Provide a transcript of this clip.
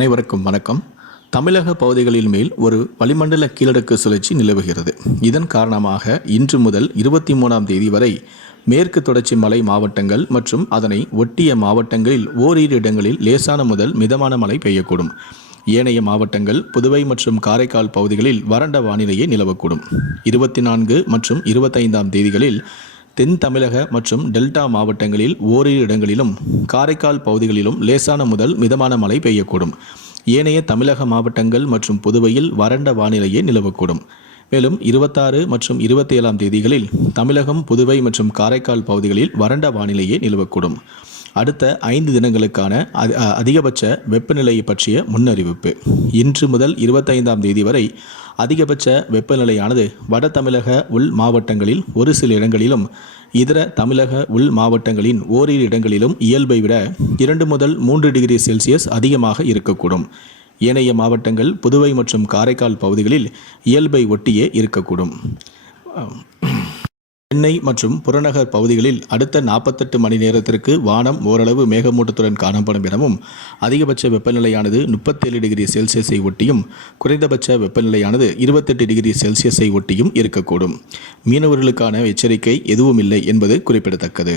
அனைவருக்கும் வணக்கம். தமிழக பகுதிகளின் மேல் ஒரு வளிமண்டல கீழடுக்கு சுழற்சி நிலவுகிறது. இதன் காரணமாக இன்று முதல் இருபத்தி மூணாம் தேதி வரை மேற்கு தொடர்ச்சி மலை மாவட்டங்கள் மற்றும் அதனை ஒட்டிய மாவட்டங்களில் ஓரிரு இடங்களில் லேசான முதல் மிதமான மழை பெய்யக்கூடும். ஏனைய மாவட்டங்கள் புதுவை மற்றும் காரைக்கால் பகுதிகளில் வறண்ட வானிலையே நிலவக்கூடும். இருபத்தி நான்கு மற்றும் இருபத்தைந்தாம் தேதிகளில் தென் தமிழக மற்றும் டெல்டா மாவட்டங்களில் ஓரிரு இடங்களிலும் காரைக்கால் பகுதிகளிலும் லேசான முதல் மிதமான மழை பெய்யக்கூடும். ஏனைய தமிழக மாவட்டங்கள் மற்றும் புதுவையில் வறண்ட வானிலையே நிலவக்கூடும். மேலும் இருபத்தாறு மற்றும் இருபத்தி ஏழாம் தேதிகளில் தமிழகம் புதுவை மற்றும் காரைக்கால் பகுதிகளில் வறண்ட வானிலையே நிலவக்கூடும். அடுத்த ஐந்து தினங்களுக்கான அதிகபட்ச வெப்பநிலையை பற்றிய முன்னறிவிப்பு. இன்று முதல் இருபத்தைந்தாம் தேதி வரை அதிகபட்ச வெப்பநிலையானது வட தமிழக உள் மாவட்டங்களில் ஒரு சில இடங்களிலும் இதர தமிழக உள் மாவட்டங்களின் ஓரிரு இடங்களிலும் இயல்பை விட இரண்டு முதல் மூன்று டிகிரி செல்சியஸ் அதிகமாக இருக்கக்கூடும். ஏனைய மாவட்டங்கள் புதுவை மற்றும் காரைக்கால் பகுதிகளில் இயல்பை ஒட்டியே இருக்கக்கூடும். சென்னை மற்றும் புறநகர் பகுதிகளில் அடுத்த நாற்பத்தெட்டு மணி நேரத்திற்கு வானம் ஓரளவு மேகமூட்டத்துடன் காணப்படும் எனவும் அதிகபட்ச வெப்பநிலையானது முப்பத்தேழு டிகிரி செல்சியஸை ஒட்டியும் குறைந்தபட்ச வெப்பநிலையானது இருபத்தெட்டு டிகிரி செல்சியஸை ஒட்டியும் இருக்கக்கூடும். மீனவர்களுக்கான எச்சரிக்கை எதுவும் இல்லை என்பது குறிப்பிடத்தக்கது.